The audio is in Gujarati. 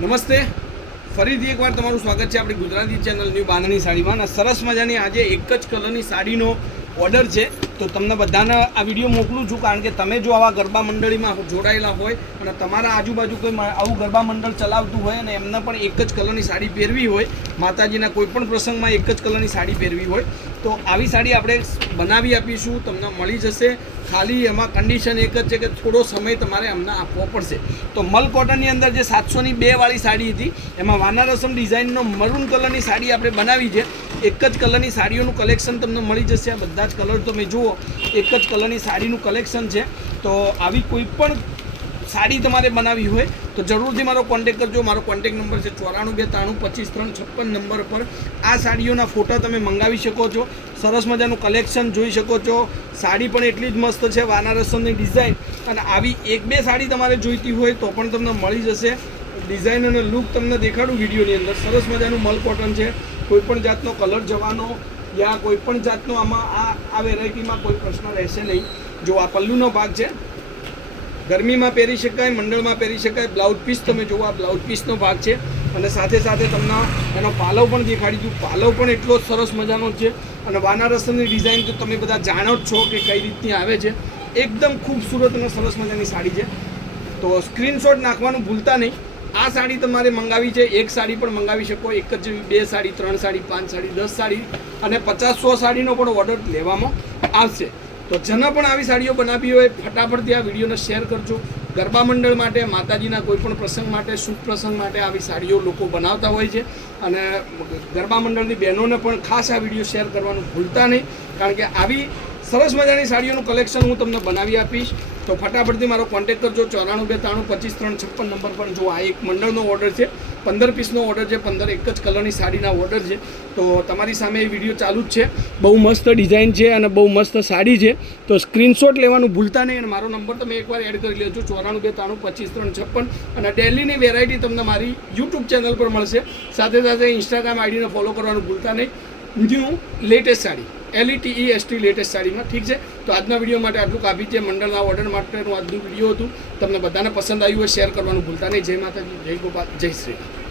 નમસ્તે, ફરીથી એકવાર તમારું સ્વાગત છે આપણી ગુજરાતી ચેનલ ન્યૂ બાંધણી સાડીમાં. અને સરસ મજાની આજે એક જ કલરની સાડીનો ઓર્ડર છે, તો તમને બધાને આ વિડીયો મોકલું છું. કારણ કે તમે જો આવા ગરબા મંડળીમાં જોડાયેલા હોય અને તમારા આજુબાજુ કોઈ આવું ગરબા મંડળ ચલાવતું હોય અને એમને પણ એક જ કલરની સાડી પહેરવી હોય, માતાજીના કોઈ પણ પ્રસંગમાં એક જ કલરની સાડી પહેરવી હોય, તો આવી સાડી આપણે બનાવી આપીશું, તમને મળી જશે. ખાલી એમાં કન્ડિશન એક જ છે કે થોડો સમય તમારે અમને આપવો પડશે. તો મલ કોટનની અંદર જે 700ની 2 વાળી સાડી હતી, એમાં વાનારસમ ડિઝાઇનનો મરૂન કલરની સાડી આપણે બનાવી છે. એક જ કલરની સાડીઓનું કલેક્શન તમને મળી જશે. આ બધા જ કલર તમે જુઓ, એક જ કલરની સાડીનું કલેક્શન છે. તો આવી કોઈ પણ સાડી તમારે બનાવી હોય તો જરૂરથી મારો કોન્ટેક કરજો. મારો કોન્ટેક નંબર છે 9493255356 નંબર પર આ સાડીઓના ફોટા તમે મંગાવી શકો છો. સરસ મજાનું કલેક્શન જોઈ શકો છો. સાડી પણ એટલી જ મસ્ત છે, વાનારસમની ડિઝાઇન. અને આવી એક બે સાડી તમારે જોઈતી હોય તો પણ તમને મળી જશે. ડિઝાઇન અને લુક તમને દેખાડું વિડીયોની અંદર. સરસ મજાનું મલ કોટન છે, કોઈ પણ જાતનો કલર જવાનો યા કોઈ પણ જાતનો આમાં આ વેરાયટીમાં કોઈ પ્રશ્ન રહેશે નહીં. જો આ પલ્લુનો ભાગ છે, ગરમીમાં પહેરી શકાય, મંડળમાં પહેરી શકાય. બ્લાઉઝ પીસ તમે જુઓ, આ બ્લાઉઝ પીસનો ભાગ છે. અને સાથે સાથે તમને એનો પાલવ પણ દેખાડી દઉં. પાલવ પણ એટલો જ સરસ મજાનો છે. અને વાનારસમની ડિઝાઇન તો તમે બધા જાણો જ છો કે કઈ રીતની આવે છે. એકદમ ખૂબસૂરત અને સરસ મજાની સાડી છે. તો સ્ક્રીનશોટ નાખવાનું ભૂલતા નહીં. આ સાડી તમારે મંગાવી છે, એક સાડી પણ મંગાવી શકો. એક જ 2 સાડી, 3 સાડી, 5 સાડી, 10 સાડી અને 50-100 સાડીનો પણ ઓર્ડર લેવામાં આવશે. તો જેને પણ આવી સાડીઓ બનાવી હોય, ફટાફટથી આ વિડીયોને શેર કરજો. ગરબા મંડળ માટે, માતાજીના કોઈ પણ પ્રસંગ માટે, શુભ પ્રસંગ માટે આવી સાડીઓ લોકો બનાવતા હોય છે. અને ગરબા મંડળની બહેનોને પણ ખાસ આ વિડીયો શેર કરવાનું ભૂલતા નહીં. કારણ કે આવી સરસ મજાની સાડીઓનું કલેક્શન હું તમને બનાવી આપીશ. તો ફટાફટથી મારો કોન્ટેક કરજો 94235356 નંબર પર. જો આ એક મંડળનો ઓર્ડર છે, 15 પીસનો ઓર્ડર છે, 15 એક જ કલરની સાડીના ઓર્ડર છે. તો તમારી સામે એ વિડીયો ચાલુ જ છે. બહુ મસ્ત ડિઝાઇન છે અને બહુ મસ્ત સાડી છે. તો સ્ક્રીનશોટ લેવાનું ભૂલતા નહીં. અને મારો નંબર તમે એકવાર એડ કરી લેજો 94235356. અને ડેલીની વેરાયટી તમને મારી યુટ્યુબ ચેનલ પર મળશે. સાથે સાથે ઇન્સ્ટાગ્રામ આઈડીને ફોલો કરવાનું ભૂલતા નહીં. New latest sari, LETEST latest સાડીમાં. ઠીક છે, તો આજના વિડીયો માટે આટલું કાફી છે. મંડળના ઓર્ડર માટેનું આજનું વિડીયો હતું. તમને બધાને પસંદ આવ્યું હોય શેર કરવાનું ભૂલતા નહીં. જય માતાજી, જય ગોપાલ, જય શ્રી રામ.